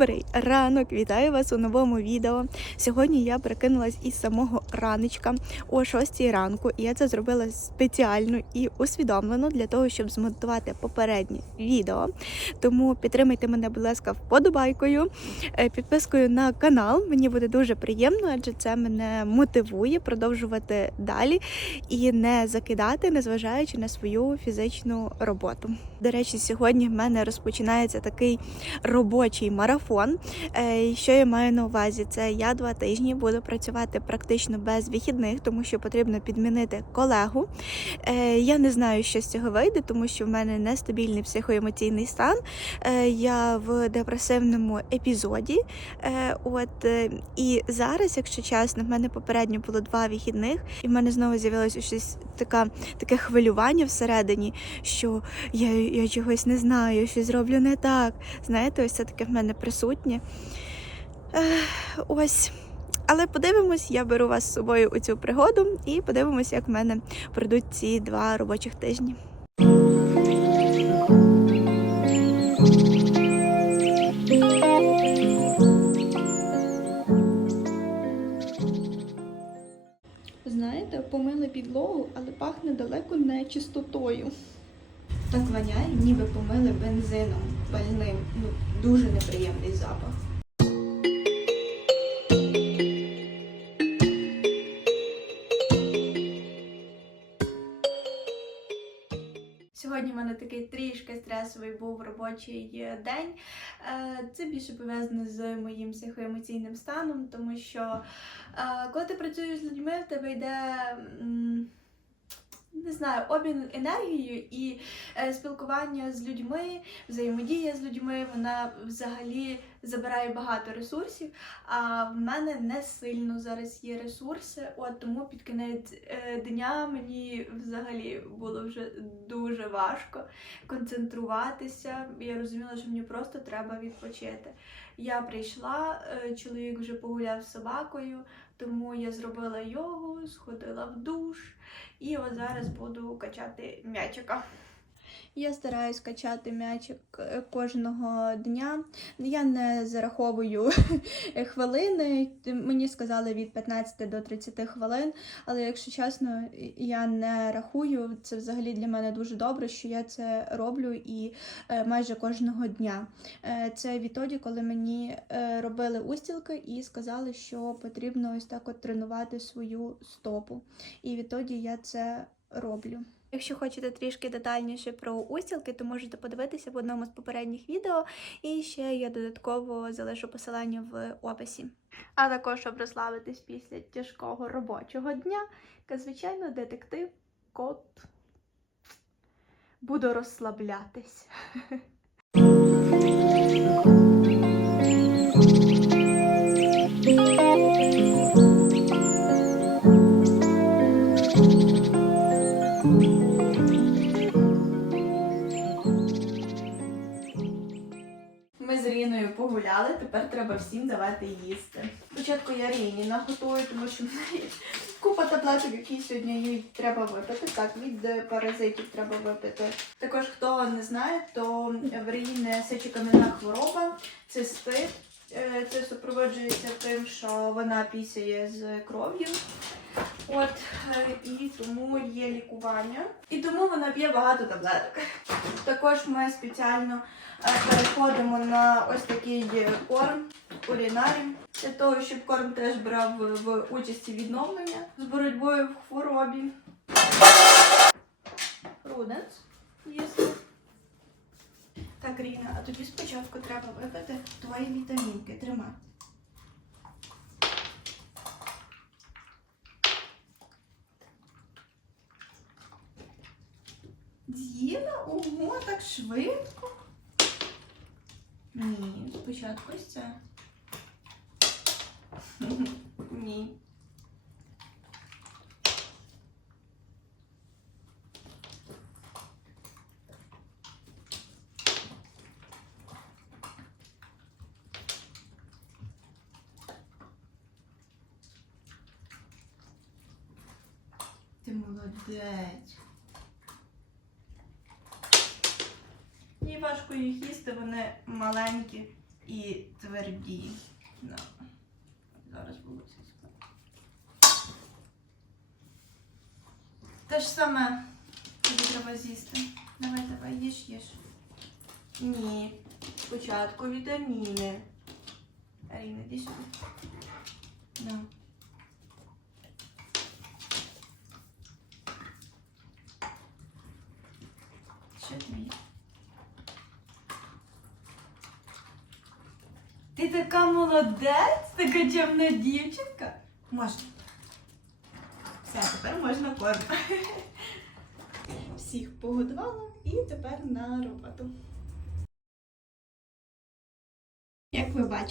Добрий ранок! Вітаю вас у новому відео. Сьогодні я прикинулась із самого раночка о 6 ранку, і я це зробила спеціально і усвідомлено для того, щоб змонтувати попереднє відео. Тому підтримайте мене, будь ласка, вподобайкою, е, підпискою на канал. Мені буде дуже приємно, адже це мене мотивує продовжувати далі і не закидати, незважаючи на свою фізичну роботу. До речі, сьогодні в мене розпочинається такий робочий марафон. Е, Що я маю на увазі? Це я два тижні буду працювати практично без вихідних, тому що потрібно підмінити колегу. Е, Я не знаю, що з цього вийде, тому що в мене нестабільний психоемоційний стан. Е, Я в депресивному епізоді. От і зараз, якщо чесно, в мене попередньо було два вихідних, і в мене знову з'явилося щось така, таке хвилювання всередині, що я, я чогось не знаю, щось зроблю не так. Знаєте, ось це таке в мене присутнє. Ось. Але подивимось, я беру вас з собою у цю пригоду і подивимось, як в мене пройдуть ці два робочих тижні. Знаєте, помили підлогу, але пахне далеко не чистотою. Так воняє, ніби помили бензином пальним. Ну, дуже неприємний запах. Сьогодні в мене такий трішки стресовий був робочий е, день. Е, Це більше пов'язано з моїм психоемоційним станом, тому що е, коли ти працюєш з людьми, в тебе йде. Не знаю, обмін енергією і е, спілкування з людьми, взаємодія з людьми, вона взагалі забирає багато ресурсів. А в мене не сильно зараз є ресурси. От тому під кінець е, дня мені взагалі було вже дуже важко концентруватися. Я розуміла, що мені просто треба відпочити. Я прийшла, е, чоловік вже погуляв з собакою, тому я зробила йогу, сходила в душ і от зараз буду качати м'ячика. Я стараюсь качати м'ячик е, кожного дня. Я не зараховую хвилини. Мені сказали від 15 до 30 хвилин. Але якщо чесно, я не рахую. Це взагалі для мене дуже добре, що я це роблю і е, майже кожного дня. Е, Це відтоді, коли мені робили устілки і сказали, що потрібно ось так от тренувати свою стопу. І відтоді я це роблю. Якщо хочете трішки детальніше про устілки, то можете подивитися в одному з попередніх відео, і ще я додатково залишу посилання в описі. А також, щоб розслабитись після тяжкого робочого дня, як звичайно, детектив кот. Буду розслаблятись. погуляли, тепер треба всім давати їсти. Спочатку я Ріні наготую, тому що в неї купа таблеток, які сьогодні їй треба випити. Так, від е, паразитів треба випити. Також, хто не знає, то в Ріні сечокам'яна хвороба, цистит. Е, Це супроводжується тим, що вона пісяє з кров'ю. От е, і тому є лікування. І тому вона п'є багато таблеток. Також ми спеціально е, переходимо на ось такий е, корм урінарій, для того, щоб корм теж брав в участі відновлення з боротьбою в хворобі. Руденс їсти. Так, Ріна, а тобі спочатку треба випити твої вітамінки. Тримай. З'їла? Ого, так швидко. Ні, спочатку ось це. Ні. Ти молодець. Їй важко їх їсти, вони маленькі і тверді. Да. Зараз волосся складу. Те ж саме тобі треба з'їсти. Давай, давай, їж, їж. Ні. Спочатку вітаміни. Аріна, іди сюди. Да. Що твій? Ти така молодець, така чемна дівчинка. Можна. Все, тепер можна корм. Всіх погодувала і тепер на роботу.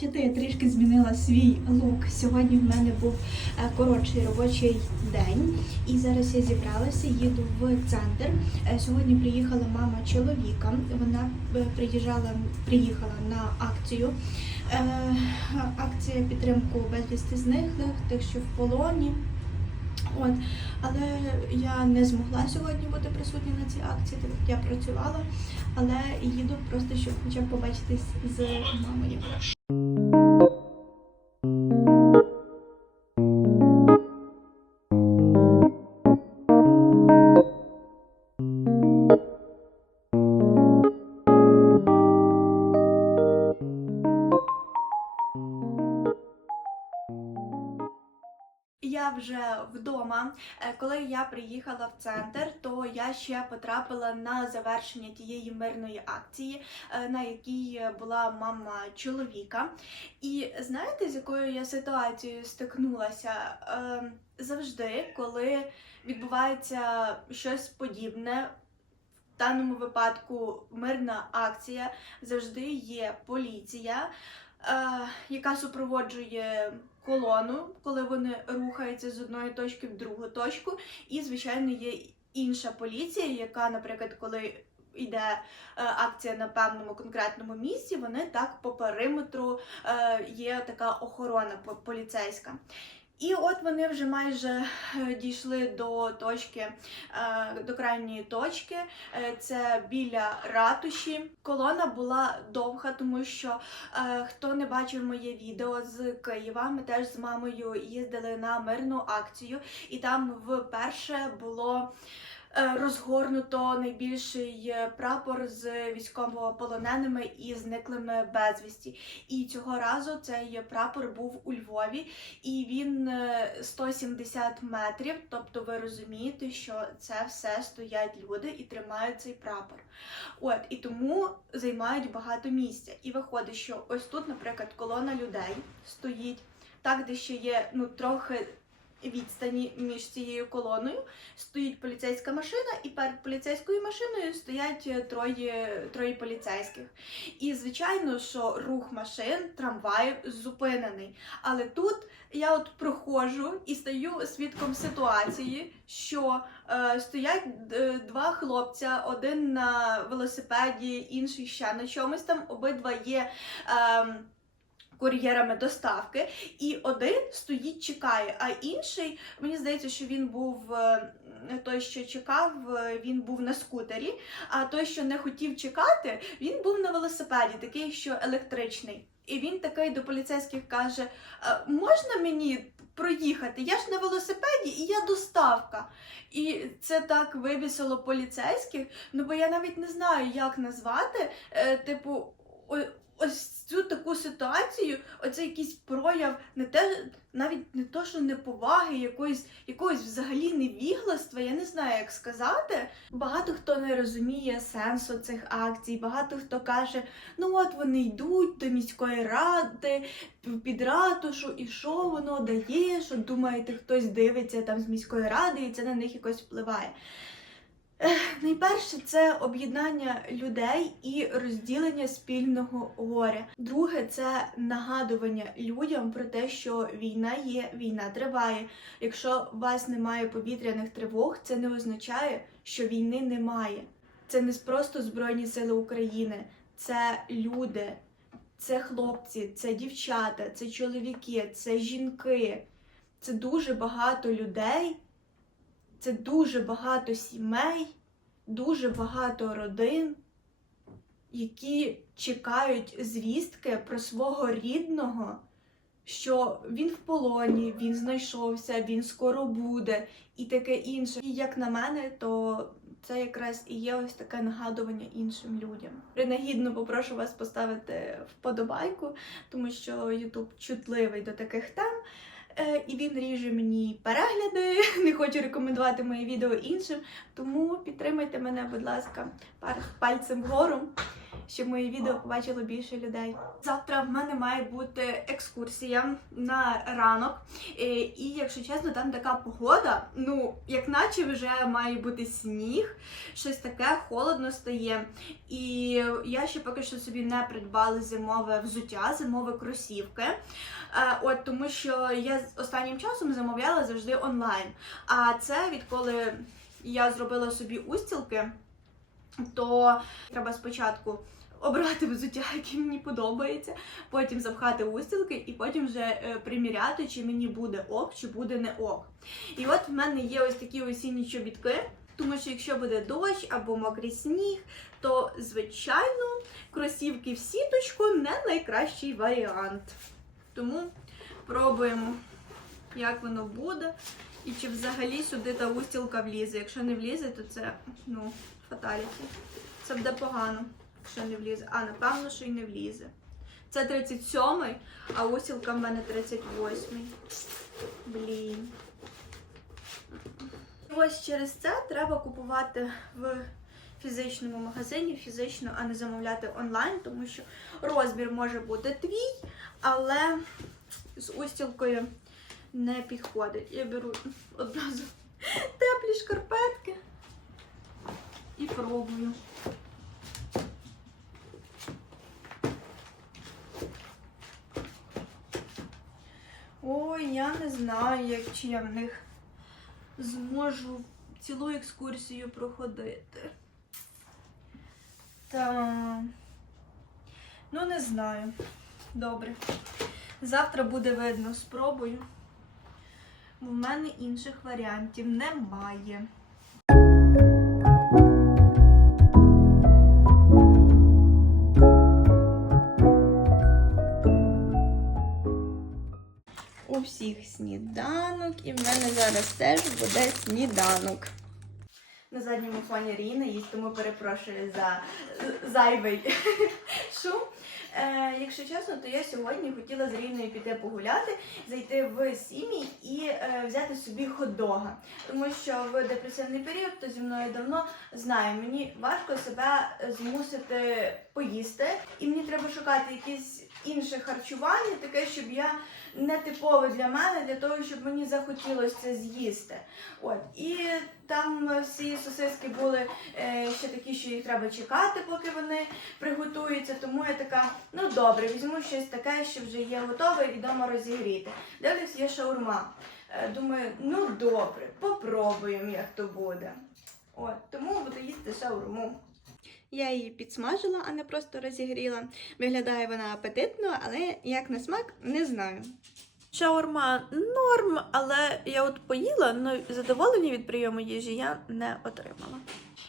Бачите, я трішки змінила свій лук. Сьогодні в мене був е, коротший робочий день, і зараз я зібралася, їду в центр. Е, Сьогодні приїхала мама чоловіка. Вона е, приїжджала, приїхала на акцію. Акція підтримку безвісти зниклих, тих, що в полоні. От, але я не змогла сьогодні бути присутня на цій акції, так я працювала, але їду просто, щоб хоча б побачитись з мамою. Коли я приїхала в центр, то я ще потрапила на завершення тієї мирної акції, е, на якій була мама чоловіка. І знаєте, з якою я ситуацією стикнулася? Е, Завжди, коли відбувається щось подібне. В даному випадку мирна акція завжди є поліція, е, яка супроводжує колону, коли вони рухаються з одної точки в другу точку. І, звичайно, є інша поліція, яка, наприклад, коли йде е, акція на певному конкретному місці, вони так по периметру е, є така охорона поліцейська. І от вони вже майже е, дійшли до точки, е, до крайньої точки. Е, Це біля ратуші. Колона була довга, тому що Хто не бачив моє відео з Києва, ми теж з мамою їздили на мирну акцію, і там вперше було розгорнуто найбільший е, прапор з військовополоненими і зниклими безвісті. І цього разу цей прапор був у Львові, і він е, 170 метрів. Тобто, ви розумієте, що це все стоять люди і тримають цей прапор. От і тому займають багато місця. І виходить, що ось тут, наприклад, колона людей стоїть так, де ще є ну трохи відстані між цією колоною. Стоїть поліцейська машина, і перед поліцейською машиною стоять е, троє, троє поліцейських. І звичайно, що рух машин, трамваїв зупинений. Але тут я от проходжу і стаю свідком ситуації, що е, стоять е, два хлопця, один на велосипеді, інший ще на чомусь там. Обидва є. Е, Кур'єрами доставки, і один стоїть, чекає, а інший, мені здається, що він був е, той, що чекав, е, він був на скутері, а той, що не хотів чекати, він був на велосипеді, такий, що електричний. І він такий до поліцейських каже: «Е, можна мені проїхати? Я ж на велосипеді і я доставка. І це так вибісило поліцейських. Ну бо я навіть не знаю, як назвати. Типу, ось цю таку ситуацію, оце якийсь прояв не те, навіть не то, що неповаги, якоїсь, якогось взагалі невігластва, я не знаю, як сказати. Багато хто не розуміє сенсу цих акцій, багато хто каже, ну от вони йдуть до міської ради, під ратушу, і що воно дає, що думаєте, хтось дивиться там з міської ради, і це на них якось впливає. Найперше це об'єднання людей і розділення спільного горя. Друге це нагадування людям про те, що війна є, війна триває. Якщо у вас немає повітряних тривог, це не означає, що війни немає. Це не просто Збройні Сили України, це люди, це хлопці, це дівчата, це чоловіки, це жінки. Це дуже багато людей, це дуже багато сімей, дуже багато родин. які чекають звістки про свого рідного, що він в полоні, він знайшовся, він скоро буде і таке інше. І як на мене, то це якраз і є ось таке нагадування іншим людям. Принагідно попрошу вас поставити вподобайку, тому що YouTube чутливий до таких тем. Е, І він ріже мені перегляди, не хочу рекомендувати моє відео іншим. Тому підтримайте мене, будь ласка, пальцем вгору, щоб мої відео побачило більше людей. Завтра в мене має бути екскурсія на ранок. Е, І якщо чесно, там така погода, ну, як наче вже має бути сніг, щось таке холодно стає. І я ще поки що собі не придбала зимове взуття, зимове кросівки. Е, От тому що я останнім часом замовляла завжди онлайн. А це відколи я зробила собі устілки, то треба спочатку обрати взуття, яке мені подобається, потім запхати устілки і потім вже е, приміряти, чи мені буде ок, чи буде не ок. І от в мене є ось такі осінні чобітки. Тому що якщо буде дощ або мокрий сніг, то звичайно кросівки в сіточку не найкращий варіант. Тому пробуємо, як воно буде. І чи взагалі сюди та устілка влізе. Якщо не влізе, то це ну, фаталіті. Це буде погано, якщо не влізе. А, напевно, що й не влізе. Це 37-й, а устілка в мене 38-й. Блін. Ось через це треба купувати в фізичному магазині, фізично, а не замовляти онлайн, тому що розмір може бути твій, але з устілкою не підходить. Я беру одразу теплі шкарпетки і. Ой, я не знаю, як чи я в них зможу цілу екскурсію проходити. Та ну не знаю. Добре. Завтра буде видно, спробую. В мене інших варіантів немає. Всіх сніданок, і в мене зараз теж буде сніданок. На задньому фоні Ріна їсть, тому перепрошую за зайвий шум. Е, якщо чесно, то я сьогодні хотіла з Ріною піти погуляти, зайти в сім'ї і е, взяти собі хот-дога. Тому що в депресивний період, хто зі мною давно знає, мені важко себе змусити поїсти, і мені треба шукати якесь інше харчування, таке, щоб я не типове для мене, для того, щоб мені захотілося це з'їсти. От і там всі сосиски були е, ще такі, що їх треба чекати, поки вони приготуються. Тому я така, ну добре, візьму щось таке, що вже є готове і вдома розігріти. Дивлюсь, є шаурма. Е, думаю, ну добре, попробуємо, як то буде. От, тому буду їсти шаурму. Я її підсмажила, а не просто розігріла. Виглядає вона апетитно, але як на смак, не знаю. Шаурма норм, але я от поїла, але задоволення від прийому їжі я не отримала.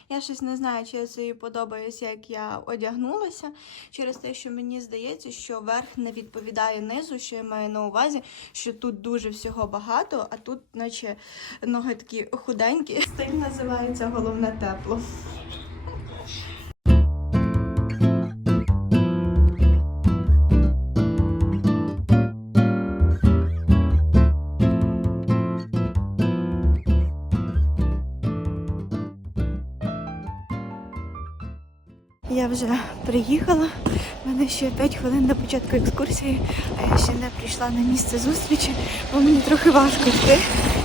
Я щось не знаю, чи я собі подобаюся, як я одягнулася, через те, що мені здається, що верх не відповідає низу, що я маю на увазі, що тут дуже всього багато, а тут, наче ноги такі худенькі. Стиль називається головне тепло. Вже приїхала. У мене ще 5 хвилин до початку екскурсії, а я ще не прийшла на місце зустрічі, бо мені трохи важко йти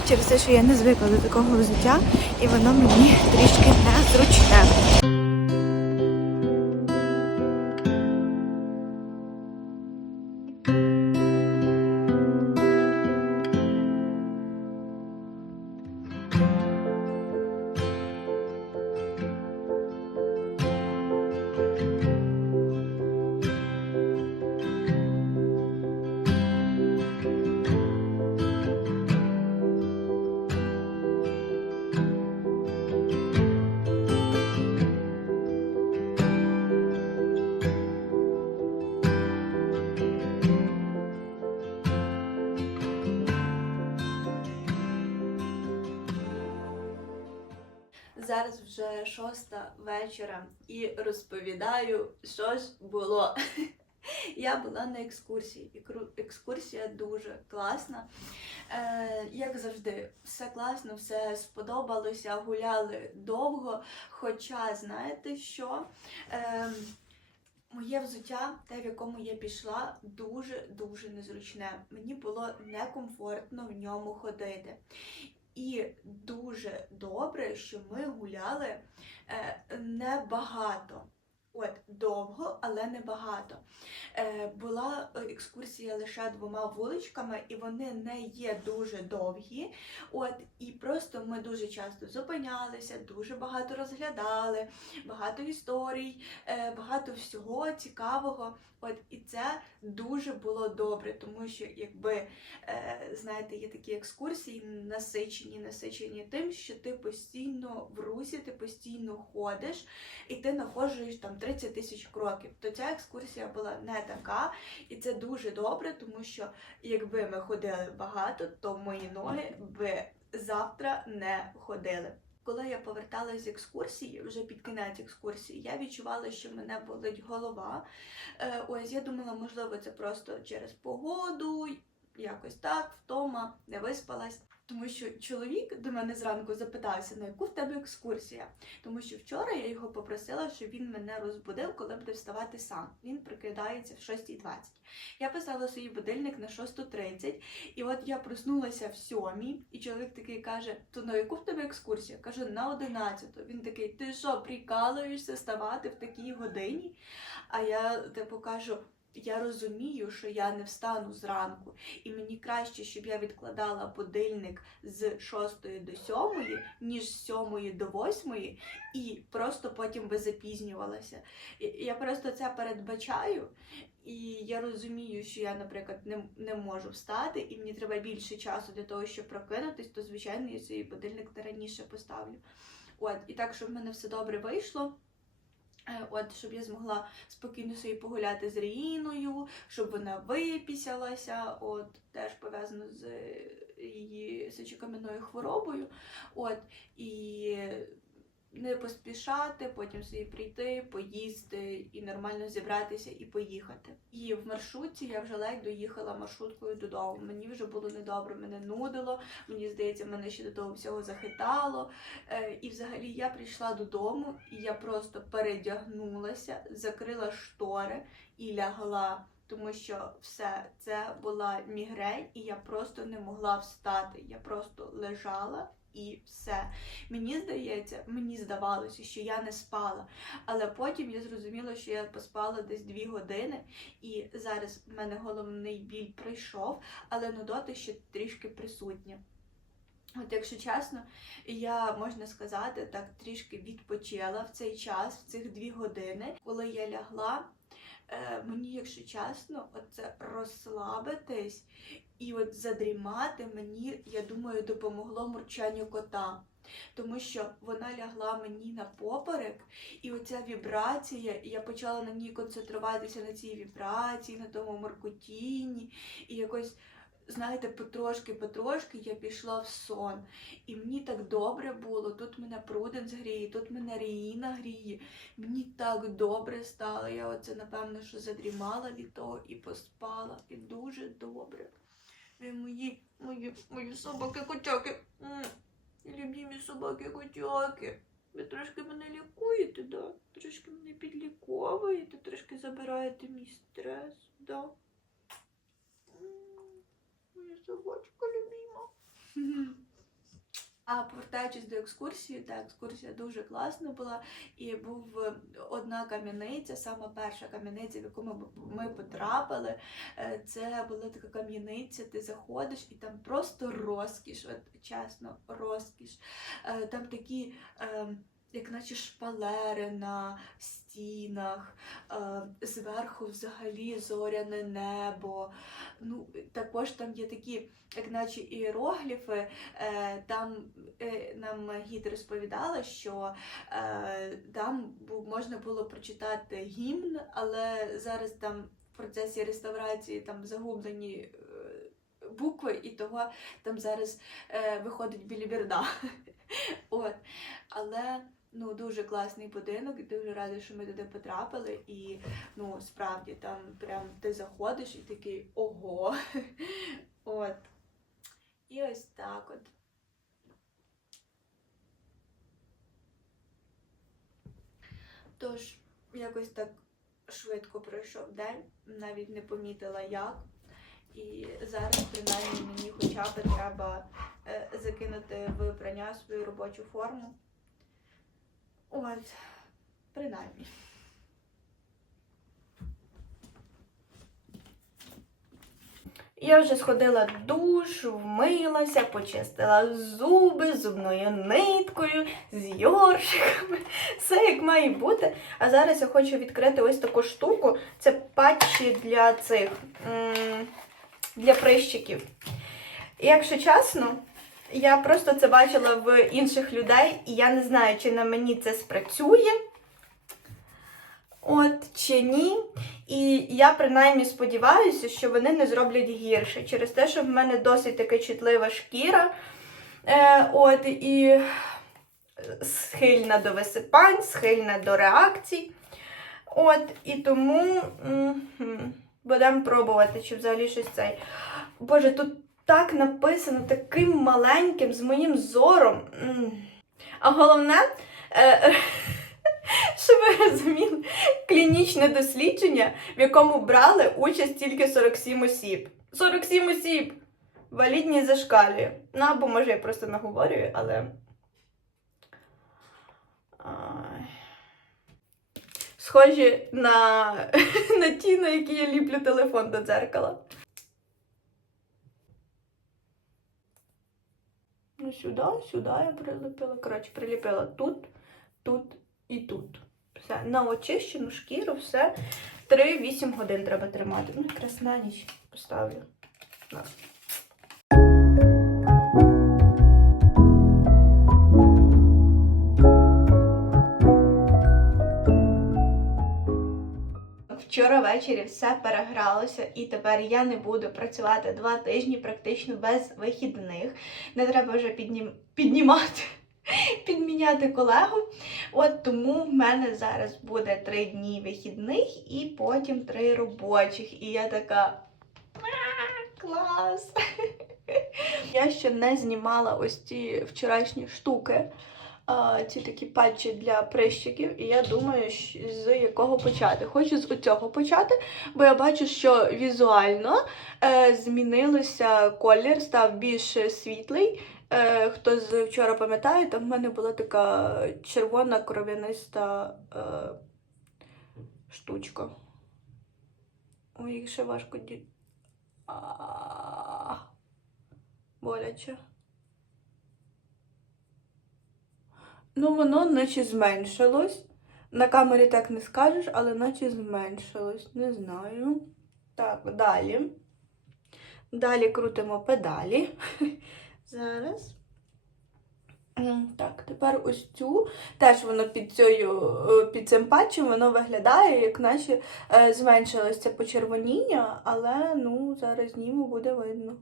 через те, що я не звикла до такого взуття, і воно мені трішки незручне. Вже шоста вечора і розповідаю, що ж було. Я була на екскурсії. Ікру- Екскурсія дуже класна. Е, як завжди, все класно, все сподобалося, гуляли довго. Хоча, знаєте що? Е, Моє взуття, те, в якому я пішла, дуже-дуже незручне. Мені було некомфортно в ньому ходити. І дуже добре, що ми гуляли е, небагато. От, довго, але небагато. Е, була екскурсія лише двома вуличками, і вони не є дуже довгі. От, і просто ми дуже часто зупинялися, дуже багато розглядали, багато історій, е, багато всього цікавого. От, і це дуже було добре, тому що якби е, знаєте, є такі екскурсії насичені, насичені тим, що ти постійно в русі, ти постійно ходиш, і ти находжуєш там 30 тисяч кроків. То ця екскурсія була не така, і це дуже добре, тому що якби ми ходили багато, то мої ноги би завтра не ходили. Коли я поверталася з екскурсії, вже під кінець екскурсії, я відчувала, що мене болить голова. Е, ось я думала, можливо, це просто через погоду, якось так, втома, не виспалась. Тому що чоловік до мене зранку запитався, на яку в тебе екскурсія. Тому що вчора я його попросила, щоб він мене розбудив, коли буде вставати сам. Він прикидається в 6.20. Я писала свій будильник на 6.30, і от я проснулася в 7, і чоловік такий каже: То на яку в тебе екскурсія? Каже, на 11. Він такий, ти що, прикалуєшся ставати в такій годині? А я типу кажу. Я розумію, що я не встану зранку, і мені краще, щоб я відкладала будильник з 6 до 7, ніж з 7 до 8, і просто потім би запізнювалася. Я просто це передбачаю, і я розумію, що я, наприклад, не, не можу встати, і мені треба більше часу для того, щоб прокинутись, то звичайно я свій будильник раніше поставлю. От, і так, щоб в мене все добре вийшло. От, щоб я змогла спокійно собі погуляти з Ріїною, щоб вона випісялася, от, теж пов'язано з е, її сечокам'яною хворобою. От, і не поспішати, потім собі прийти, поїсти і нормально зібратися і поїхати. І в маршрутці я вже ледь доїхала маршруткою додому. Мені вже було недобре, мене нудило. Мені здається, мене ще до того всього захитало. Е, І взагалі я прийшла додому, і я просто передягнулася, закрила штори і лягла. Тому що все це була мігрень, і я просто не могла встати. Я просто лежала і все. Мені здається, мені здавалося, що я не спала. Але потім я зрозуміла, що я поспала десь дві години, і зараз в мене головний біль пройшов, але нудоти ще трішки присутні. От, якщо чесно, я можна сказати, так трішки відпочила в цей час, в цих дві години, коли я лягла. Е, мені, якщо чесно, оце розслабитись і от задрімати мені, я думаю, допомогло мурчанню кота. Тому що вона лягла мені на поперек, і оця вібрація, і я почала на ній концентруватися на цій вібрації, на тому моркотінні, і якось, знаєте, потрошки-потрошки я пішла в сон. І мені так добре було. Тут мене пруденс гріє, тут мене Ріїна гріє. Мені так добре стало. Я оце, напевно, що задрімала від того і поспала. І дуже добре. Мої, мої, мої собаки-котяки. Любімі собаки-котяки. Ви трошки мене лікуєте, да? Трошки мене підліковуєте, трошки забираєте мій стрес, да? Моя собачка любима. А повертаючись до екскурсії, та екскурсія дуже класна була. І був е, одна кам'яниця, сама перша кам'яниця, в яку ми, ми потрапили. Е, Це була така кам'яниця, ти заходиш і там просто розкіш, от чесно, розкіш. Е, Там такі. Як наче шпалери на стінах, е, зверху взагалі зоряне небо. Ну, також там є такі, як наче іерогліфи, Е, там е, нам гід розповідала, що там можна було прочитати гімн, але зараз там в процесі реставрації там загублені букви, і того там зараз е, виходить біліберда. От. Але ну, дуже класний будинок, дуже рада, що ми туди потрапили. І ну, справді там прям ти заходиш і такий ого. От. І ось так от. Тож, якось так швидко пройшов день, навіть не помітила як. І зараз, принаймні, мені хоча б треба е, закинути в прання свою робочу форму. От, принаймні. Я вже сходила душ, вмилася, почистила зуби зубною ниткою, з йоршиками. Все як має бути. А зараз я хочу відкрити ось таку штуку. Це патчі для цих для прищиків. І якщо чесно, я просто це бачила в інших людей, і я не знаю, чи на мені це спрацює. От чи ні. І я принаймні сподіваюся, що вони не зроблять гірше через те, що в мене досить таки чутлива шкіра. Е, от, і схильна до висипань, схильна до реакцій. От, і тому м-м, будемо пробувати, чи взагалі щось цей. Боже, тут так написано таким маленьким, з моїм зором. А головне, е, щоб ви розуміли, клінічне дослідження, в якому брали участь тільки 47 осіб. 47 осіб! Валідність зашкалює. Ну, або може я просто наговорюю, але. Схожі на, на ті, на які я ліплю телефон до дзеркала. Ну, сюди, сюди я прилепила. Коротше, приліпила тут, тут і тут. Все. На очищену шкіру все 3-8 годин треба тримати. Ну, якраз на ніч поставлю. Ввечері все перегралося, і тепер я не буду працювати два тижні практично без вихідних. Не треба вже піднім... піднімати, підміняти колегу. От тому в мене зараз буде три дні вихідних і потім три робочих. І я така. Клас! Я ще не знімала ось ці вчорашні штуки, ці такі патчі для прищиків, і я думаю, з якого почати. Хочу з оцього почати, бо я бачу, що візуально е, змінилося колір, став більш світлий. Е, хто з вчора пам'ятає, там в мене була така червона кров'яниста е, штучка. Ой, ще важко ді... Боляче. Ну, воно наче зменшилось. На камері так не скажеш, але наче зменшилось. Не знаю. Так, далі. Далі крутимо педалі. Зараз. Так, тепер ось цю. Теж воно під, цією, е, під цим патчем воно виглядає, як наче е, зменшилось це почервоніння, але ну, зараз зніму буде видно.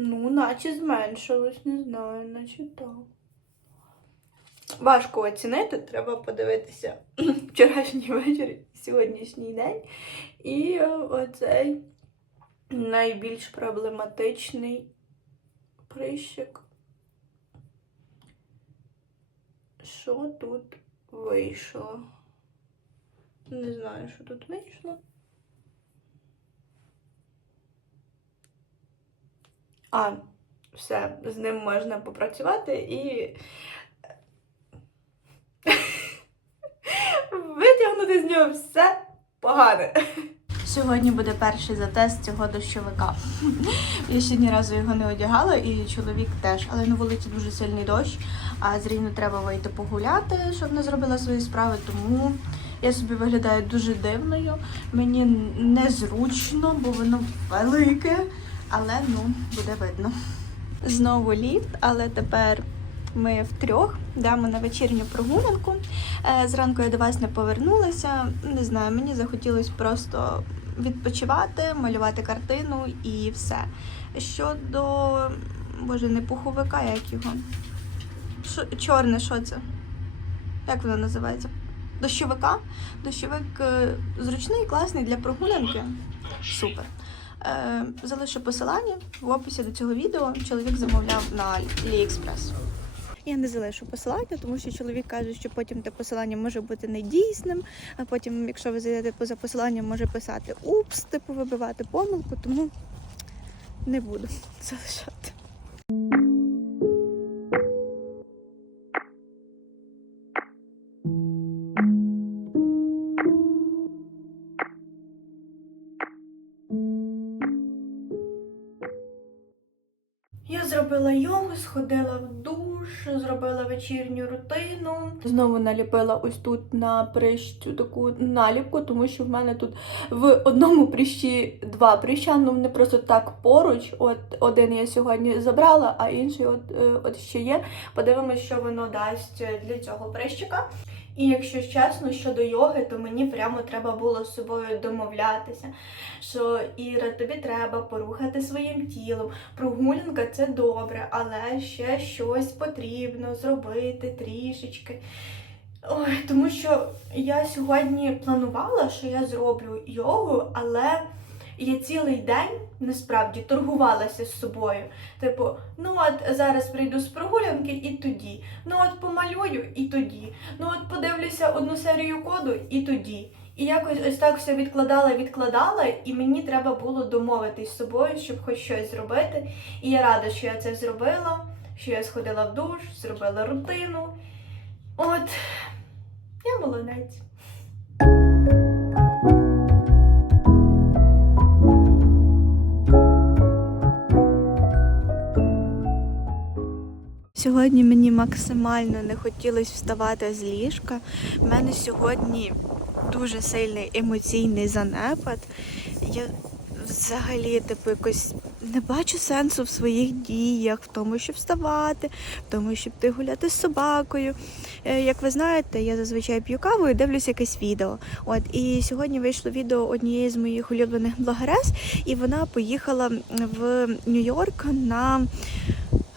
Ну, наче зменшилось, не знаю, наче так. Важко оцінити, треба подивитися вчорашній вечір, і сьогоднішній день. І е, оцей найбільш проблематичний прищик. Що тут вийшло? Не знаю, що тут вийшло. А, все, з ним можна попрацювати і витягнути з нього все погане. Сьогодні буде перший затест цього дощовика. Я ще ні разу його не одягала, і чоловік теж. Але на вулиці дуже сильний дощ, а з Ріну треба вийти погуляти, щоб не зробила свої справи. Тому я собі виглядаю дуже дивною. Мені незручно, бо воно велике, але ну, буде видно. Знову ліфт, але тепер ми втрьох йдемо на вечірню прогулянку. Е, Зранку я до вас не повернулася. Не знаю, мені захотілося просто відпочивати, малювати картину і все. Щодо, боже, не пуховика, як його. Шо, чорне, що це? Як воно називається? Дощовика. Дощовик е, зручний, класний для прогулянки. Супер. Е, залишу посилання в описі до цього відео. Чоловік замовляв на AliExpress. Я не залишу посилання, тому що чоловік каже, що потім те посилання може бути недійсним, а потім, якщо ви зайдете поза посиланням, може писати упс, типу вибивати помилку, тому не буду залишати. Зробила йогу, сходила в душ, зробила вечірню рутину. Знову наліпила ось тут на прищ цю таку наліпку, тому що в мене тут в одному прищі два прища, ну вони просто так поруч. От один я сьогодні забрала, а інший от, е, от ще є. Подивимось, що воно дасть для цього прищика. І якщо чесно, щодо йоги, то мені прямо треба було з собою домовлятися, що Іра, тобі треба порухати своїм тілом. Прогулянка це добре, але ще щось потрібно зробити трішечки. Ой, тому що я сьогодні планувала, що я зроблю йогу, але я цілий день насправді торгувалася з собою. Типу, ну от зараз прийду з прогулянки і тоді. Ну от помалюю і тоді. Ну от подивлюся одну серію коду і тоді. І якось ось так все відкладала, відкладала, і мені треба було домовитись з собою, щоб хоч щось зробити. І я рада, що я це зробила, що я сходила в душ, зробила рутину. От, я молодець. Сьогодні мені максимально не хотілося вставати з ліжка. У мене сьогодні дуже сильний емоційний занепад. Я взагалі типу якось не бачу сенсу в своїх діях, в тому, щоб вставати, в тому, щоб ти гуляти з собакою. Е, Як ви знаєте, я зазвичай п'ю каву і дивлюся якесь відео. От і сьогодні вийшло відео однієї з моїх улюблених блогерес, і вона поїхала в Нью-Йорк на.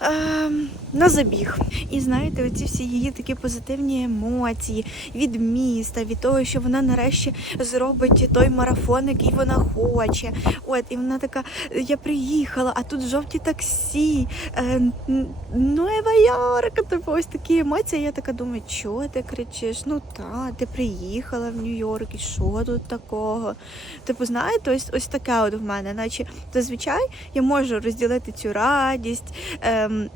Ем, на забіг. І знаєте, оці всі її такі позитивні емоції від міста, від того, що вона нарешті зробить той марафон, який вона хоче. От, і вона така: я приїхала, а тут жовті таксі, е, Нуева Йорк, типу ось такі емоції. Я така думаю, що ти кричиш? Ну та, ти приїхала в Нью-Йорк, і що тут такого? Типу, знаєте, ось ось таке от в мене, наче зазвичай я можу розділити цю радість. ем,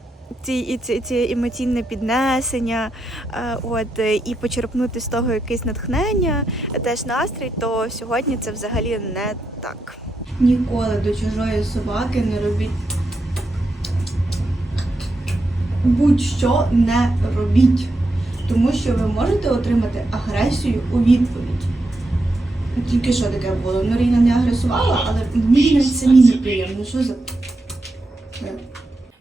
ці, ці, ці емоційне піднесення, е, от е, і почерпнути з того якесь натхнення, е, теж настрій, то сьогодні це взагалі не так. Ніколи до чужої собаки не робіть будь-що не робіть, тому що ви можете отримати агресію у відповідь. Тільки що таке було? Норіна не агресувала, але мені навіть самі неприємно. Що за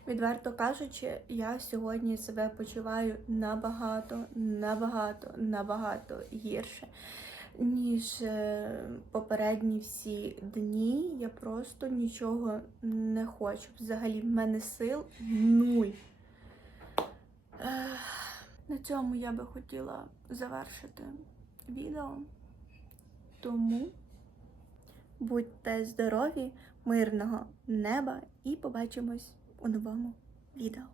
Відверто кажучи, я сьогодні себе почуваю набагато, набагато, набагато гірше, ніж е, попередні всі дні. Я просто нічого не хочу. Взагалі, в мене сил нуль. На цьому я би хотіла завершити відео. Тому будьте здорові, мирного неба і побачимось у новому відео.